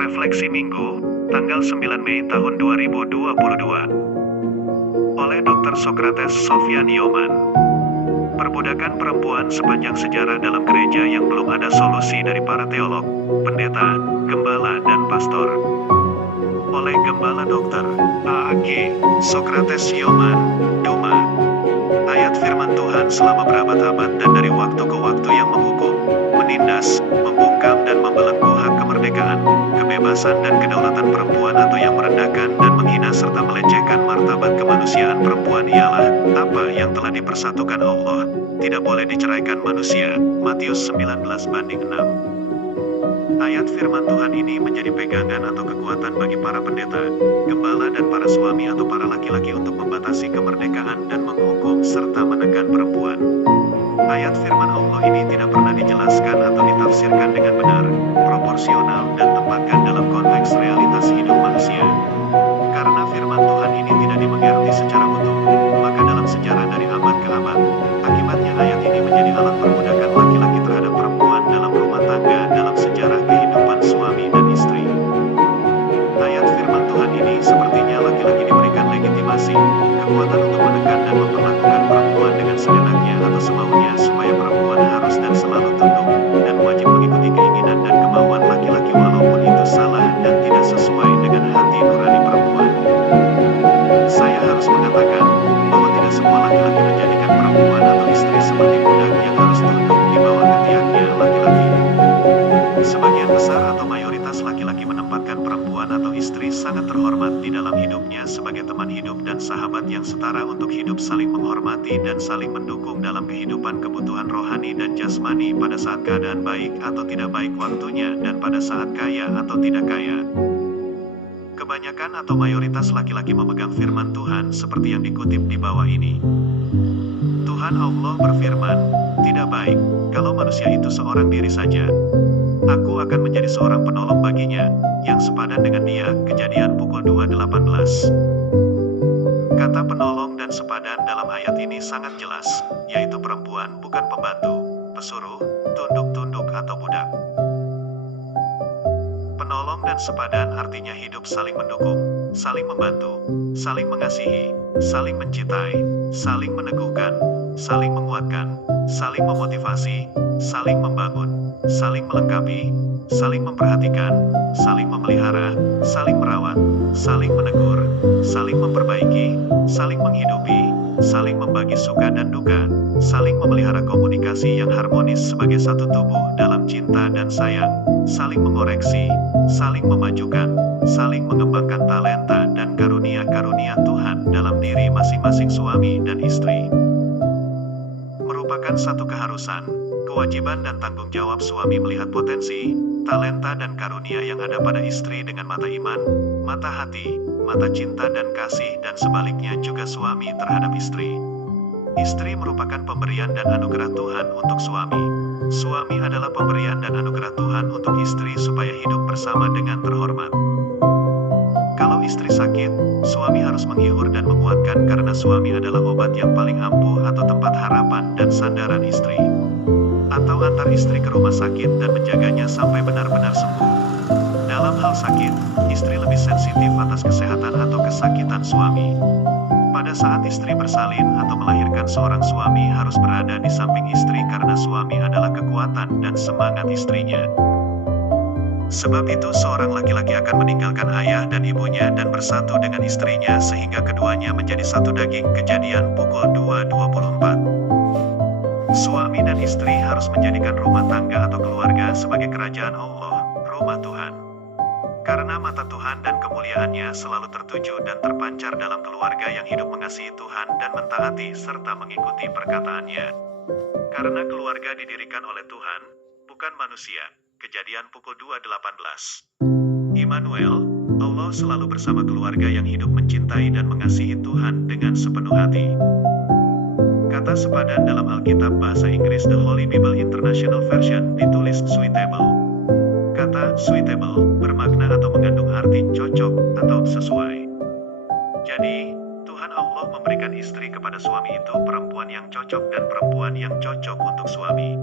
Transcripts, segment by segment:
Refleksi Minggu, tanggal 9 Mei tahun 2022. Oleh Dr. Socrates Sofyan Yoman. Perbudakan perempuan sepanjang sejarah dalam gereja yang belum ada solusi dari para teolog, pendeta, gembala, dan pastor. Oleh Gembala Dr. A.A.G. Socrates Yoman, Duma. Ayat firman Tuhan selama berabad-abad dan dari waktu ke waktu yang menghukum, menindas, membungkam dan membelenggu hak kemerdekaan, kebebasan dan kedaulatan perempuan atau yang merendahkan dan menghina serta melecehkan martabat kemanusiaan perempuan ialah apa yang telah dipersatukan Allah, tidak boleh diceraikan manusia. Matius 19:6. Ayat firman Tuhan ini menjadi pegangan atau kekuatan bagi para pendeta, gembala dan para suami atau para laki-laki untuk membatasi kemerdekaan dan menghukum serta menekan perempuan. Ayat firman Allah ini tidak pernah dijelaskan atau ditafsirkan dengan benar, proporsional dan tempatkan dalam konteks realitas hidup manusia. Karena firman Tuhan ini tidak dimengerti secara utuh, maka dalam sejarah dari abad ke abad, akibatnya ayat ini menjadi alat perbudakan laki-laki terhadap perempuan dalam rumah tangga dalam sejarah kehidupan suami dan istri. Ayat firman Tuhan ini sepertinya laki-laki diberikan legitimasi, kekuatan untuk menekan dan memperlakukan perempuan dengan seenaknya atau semaunya supaya perempuan harus dan selalu tunduk, dan wajib mengikuti keinginan dan kemauan laki-laki walaupun itu salah dan tidak sesuai dengan hati nurani perempuan. Saya harus mengatakan, bahwa tidak semua laki-laki menjadikan perempuan atau istri seperti budak yang harus tunduk di bawah ketiaknya laki-laki. Sebagian besar atau mayoritas laki-laki menempatkan perempuan atau istri sangat terhormat di dalam hidupnya sebagai teman hidup dan sahabat yang setara untuk hidup saling menghormati dan saling mendukung dalam kehidupan kebutuhan rohani dan jasmani pada saat keadaan baik atau tidak baik waktunya dan pada saat kaya atau tidak kaya. Kebanyakan atau mayoritas laki-laki memegang firman Tuhan seperti yang dikutip di bawah ini. Tuhan Allah berfirman, tidak baik kalau manusia itu seorang diri saja. Aku akan menjadi seorang penolong baginya, yang sepadan dengan dia. Kejadian pukul 2:18. Kata penolong dan sepadan dalam ayat ini sangat jelas, yaitu perempuan bukan pembantu, pesuruh, tunduk-tunduk atau budak. Penolong dan sepadan artinya hidup saling mendukung, saling membantu, saling mengasihi, saling mencintai, saling meneguhkan, saling menguatkan, saling memotivasi, saling membangun, saling melengkapi, saling memperhatikan, saling memelihara, saling merawat, saling menegur, saling memperbaiki, saling menghidupi, saling membagi suka dan duka, saling memelihara komunikasi yang harmonis sebagai satu tubuh dalam cinta dan sayang, saling mengoreksi, saling memajukan, saling mengembangkan talenta dan karunia-karunia Tuhan dalam diri masing-masing suami dan istri. Merupakan satu keharusan, kewajiban dan tanggung jawab suami melihat potensi, talenta dan karunia yang ada pada istri dengan mata iman, mata hati, mata cinta dan kasih dan sebaliknya juga suami terhadap istri. Istri merupakan pemberian dan anugerah Tuhan untuk suami. Suami adalah pemberian dan anugerah Tuhan untuk istri supaya hidup bersama dengan terhormat. Kalau istri sakit, suami harus menghibur dan menguatkan karena suami adalah obat yang paling ampuh atau tempat harapan dan sandaran istri. Atau antar istri ke rumah sakit dan menjaganya sampai benar-benar sembuh. Dalam hal sakit, istri lebih sensitif atas kesehatan atau kesakitan suami. Pada saat istri bersalin atau melahirkan, seorang suami harus berada di samping istri karena suami adalah kekuatan dan semangat istrinya. Sebab itu seorang laki-laki akan meninggalkan ayah dan ibunya dan bersatu dengan istrinya sehingga keduanya menjadi satu daging. Kejadian pukul 2:24. Suami dan istri harus menjadikan rumah tangga atau keluarga sebagai kerajaan Allah, rumah Tuhan. Karena mata Tuhan dan kemuliaannya selalu tertuju dan terpancar dalam keluarga yang hidup mengasihi Tuhan dan mentaati serta mengikuti perkataannya. Karena keluarga didirikan oleh Tuhan, bukan manusia. Kejadian pukul 2:18. Immanuel, Allah selalu bersama keluarga yang hidup mencintai dan mengasihi Tuhan dengan sepenuh hati. Kata sepadan dalam Alkitab bahasa Inggris The Holy Bible International Version ditulis suitable. Kata suitable bermakna atau mengandung arti cocok atau sesuai. Jadi, Tuhan Allah memberikan istri kepada suami itu perempuan yang cocok dan perempuan yang cocok untuk suami.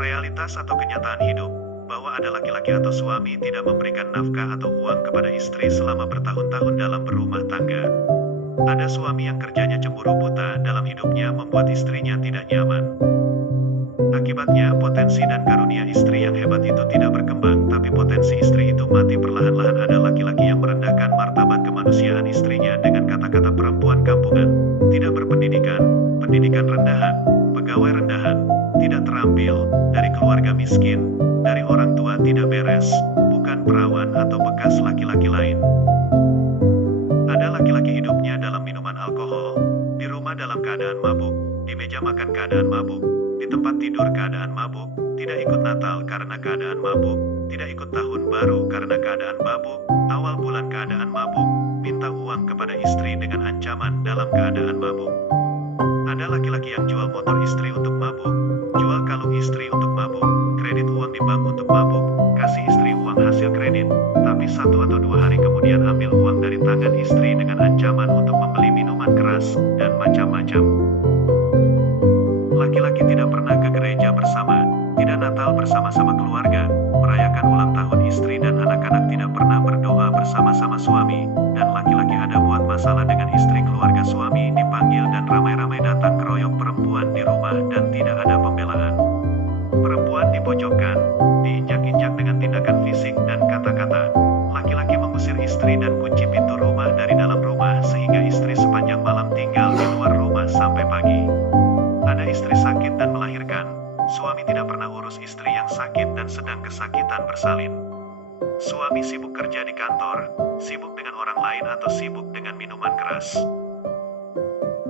Realitas atau kenyataan hidup, bahwa ada laki-laki atau suami tidak memberikan nafkah atau uang kepada istri selama bertahun-tahun dalam berumah tangga. Ada suami yang kerjanya cemburu buta dalam hidupnya membuat istrinya tidak nyaman. Akibatnya, potensi dan karunia istri yang hebat itu tidak berkembang, tapi potensi istri itu mati perlahan-lahan. Ada laki-laki yang merendahkan martabat kemanusiaan istrinya dengan kata-kata perempuan kampungan, tidak berpendidikan, pendidikan rendahan, pegawai rendahan, tidak terampil, dari keluarga miskin, dari orang tua tidak beres, bukan perawan atau bekas laki-laki lain. Ada laki-laki hidupnya dalam minuman alkohol, di rumah dalam keadaan mabuk, di meja makan keadaan mabuk, di tempat tidur keadaan mabuk, tidak ikut Natal karena keadaan mabuk, tidak ikut tahun baru karena keadaan mabuk, awal bulan keadaan mabuk, minta uang kepada istri dengan ancaman dalam keadaan mabuk. Ada laki-laki yang jual motor istri untuk mabuk, jual kalung istri untuk mabuk, kredit uang di bank untuk mabuk, kasih istri uang hasil kredit, tapi 1 atau 2 hari kemudian ambil uang dari tangan istri dengan ancaman untuk membeli minuman keras, dan macam-macam. Laki-laki tidak pernah ke gereja bersama, tidak Natal bersama-sama keluarga, merayakan ulang tahun istri dan anak-anak, tidak pernah berdoa bersama-sama suami, dan laki-laki ada buat masalah dengan istri, keluarga suami dipanggil dan ramai-ramai datang keroyok perempuan di rumah dan tidak ada pembelaan. Perempuan dipojokkan, diinjak-injak dengan tindakan fisik dan kata-kata. Laki-laki mengusir istri dan kunci pintu rumah dari dalam rumah sehingga istri sepanjang malam tinggal di luar rumah sampai pagi. Ada istri sakit dan melahirkan, suami tidak pernah urus istri yang sakit dan sedang kesakitan bersalin. Suami sibuk kerja di kantor, sibuk dengan orang lain atau sibuk dengan minuman keras.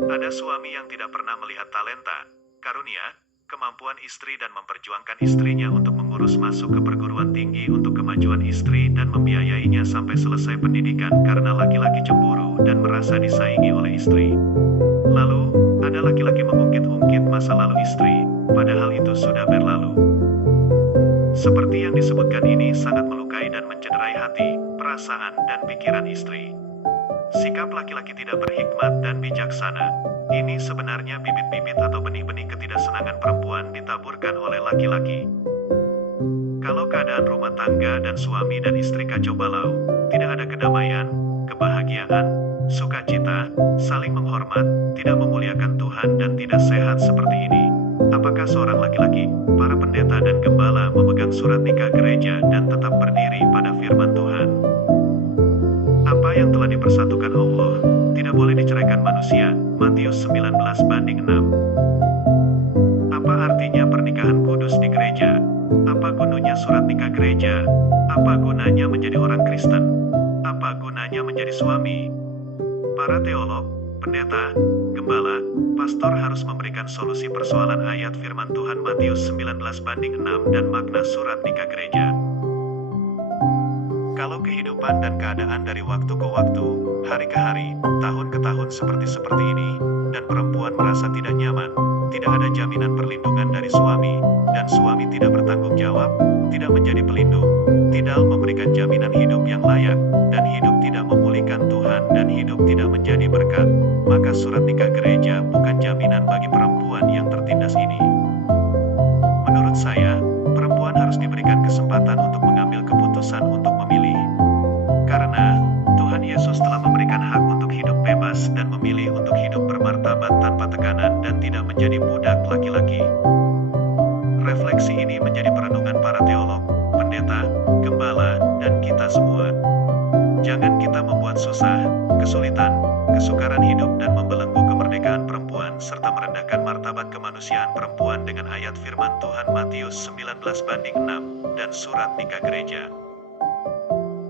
Ada suami yang tidak pernah melihat talenta, karunia, kemampuan istri dan memperjuangkan istrinya untuk mengurus masuk ke perguruan tinggi untuk kemajuan istri dan membiayainya sampai selesai pendidikan karena laki-laki cemburu dan merasa disaingi oleh istri. Lalu, ada laki-laki mengungkit-ungkit masa lalu istri, padahal itu sudah berlalu. Seperti yang disebutkan ini sangat melukai dan mencederai hati, perasaan, dan pikiran istri. Sikap laki-laki tidak berhikmat dan bijaksana. Ini sebenarnya bibit-bibit atau benih-benih ketidaksenangan perempuan ditaburkan oleh laki-laki. Kalau keadaan rumah tangga dan suami dan istri kacau balau, tidak ada kedamaian, kebahagiaan, sukacita, saling menghormat, tidak memuliakan Tuhan dan tidak sehat seperti ini, apakah seorang laki-laki, para pendeta dan gembala memegang surat nikah gereja dan tetap berdiri pada firman Tuhan? Apa yang telah dipersatukan Allah, tidak boleh diceraikan manusia, Matius 19:6. Apa artinya pernikahan kudus di gereja? Apa gunanya surat nikah gereja? Apa gunanya menjadi orang Kristen? Apa gunanya menjadi suami? Para teolog, pendeta, gembala, pastor harus memberikan solusi persoalan ayat firman Tuhan Matius 19:6 dan makna surat nikah gereja. Kalau kehidupan dan keadaan dari waktu ke waktu, hari ke hari, tahun ke tahun seperti ini, dan perempuan merasa tidak nyaman, tidak ada jaminan perlindungan dari suami, dan suami tidak bertanggung jawab, tidak menjadi pelindung, tidak memberikan jaminan hidup yang layak, dan hidup tidak memulihkan Tuhan dan hidup tidak menjadi berkat, maka surat nikah gereja bukan jaminan bagi perempuan yang tertindas ini. Menurut saya, perempuan harus diberikan kesempatan untuk mengambil keputusan untuk memilih. Karena Tuhan Yesus telah memberikan hak untuk hidup bebas dan memilih untuk hidup bermartabat tanpa tekanan dan tidak menjadi budak laki-laki. Refleksi ini menjadi perenungan para teolog, pendeta, gembala, dan kita semua. Jangan kita membuat susah, kesulitan, kesukaran hidup dan membelenggu kemerdekaan perempuan serta merendahkan martabat kemanusiaan perempuan dengan ayat firman Tuhan Matius 19:6 dan surat nikah gereja.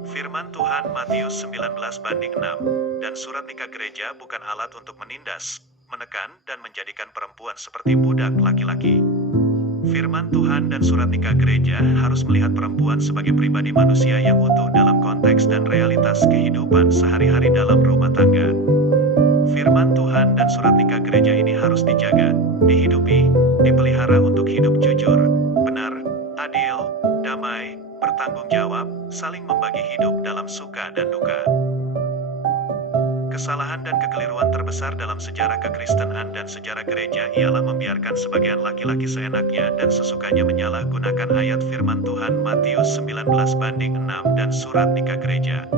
Firman Tuhan Matius 19:6 dan surat nikah gereja bukan alat untuk menindas, menekan, dan menjadikan perempuan seperti budak laki-laki. Firman Tuhan dan surat nikah gereja harus melihat perempuan sebagai pribadi manusia yang utuh dalam konteks dan realitas kehidupan sehari-hari dalam rumah tangga. Firman Tuhan dan surat nikah gereja ini harus dijaga, dihidupi, dipelihara untuk hidup jujur, benar, adil, damai, bertanggung jawab, saling membagi hidup dalam suka dan duka. Kesalahan dan kekeliruan terbesar dalam sejarah kekristenan dan sejarah gereja ialah membiarkan sebagian laki-laki seenaknya dan sesukanya menyalahgunakan ayat firman Tuhan Matius 19:6 dan surat nikah gereja.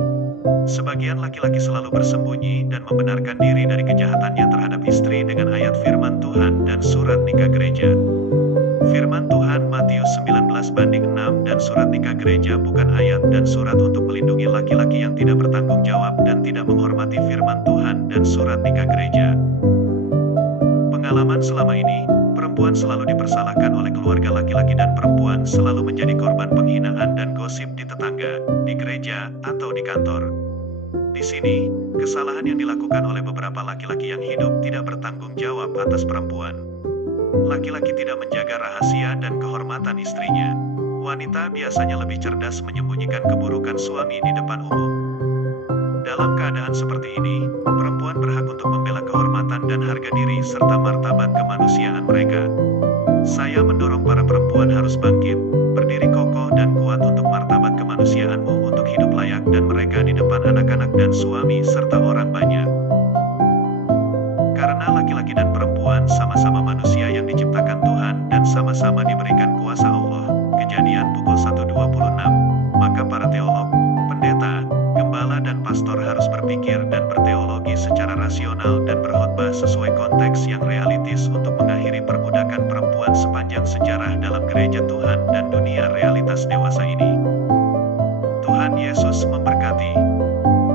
Sebagian laki-laki selalu bersembunyi dan membenarkan diri dari kejahatannya terhadap istri dengan ayat firman Tuhan dan surat nikah gereja. Firman Tuhan Matius 19:6 dan surat nikah gereja bukan ayat dan surat untuk melindungi laki-laki yang tidak bertanggung jawab dan tidak menghormati firman Tuhan dan surat nikah gereja. Pengalaman selama ini, perempuan selalu dipersalahkan oleh keluarga laki-laki dan perempuan selalu menjadi korban penghinaan dan gosip di tetangga, di gereja, atau di kantor. Di sini, kesalahan yang dilakukan oleh beberapa laki-laki yang hidup tidak bertanggung jawab atas perempuan. Laki-laki tidak menjaga rahasia dan kehormatan istrinya. Wanita biasanya lebih cerdas menyembunyikan keburukan suami di depan umum. Dalam keadaan seperti ini, perempuan berhak untuk membela kehormatan dan harga diri serta martabat kemanusiaan mereka. Saya mendorong para perempuan harus bangkit, berdiri kokoh dan kuat untuk martabat kemanusiaanmu untuk hidup layak dan mereka di depan anak-anak dan suami serta orang banyak. Karena laki-laki dan perempuan sama-sama manusia yang diciptakan Tuhan dan sama-sama diberikan kuasa Allah, Kejadian pukul 1:26, maka para teolog, pendeta, gembala dan pastor harus berpikir dan berteologi secara rasional dan berkhotbah sesuai konteks yang realistis untuk mengakhiri perbudakan perempuan sepanjang sejarah dalam gereja Tuhan dan dunia realitas dewasa ini. Tuhan Yesus memberkati.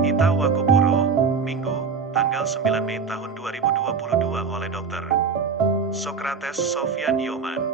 Ita Wakupuro, Minggu, tanggal 9 Mei tahun 2022 oleh Dr. Sokrates Sofyan Yoman.